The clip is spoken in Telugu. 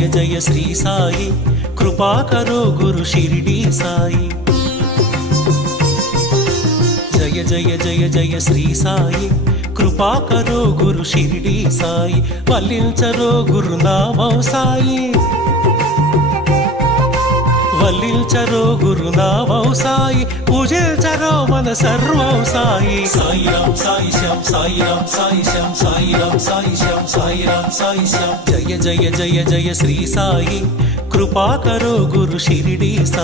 జయ జయ శ్రీ సాయి కృపా కరో గురు షిరిడి సాయి జయ జయ జయ జయ శ్రీ సాయి కృపా కరో గురు షిరిడి సాయి వల్లించరో గురునామం సాయి వల్లించరో గురునామం సాయి పూజించరో మన సర్వం సాయి సాయి రామ్ సాయి శ్యామ్ సాయి రామ్ సాయి శ్యామ్ సాయి రామ్ సాయి శ్యామ్ సాయి రామ్ సాయి శ్యామ్ జయ జయ జయ జయ శ్రీ సాయి కృపా కరో గురు షిరిడి సాయి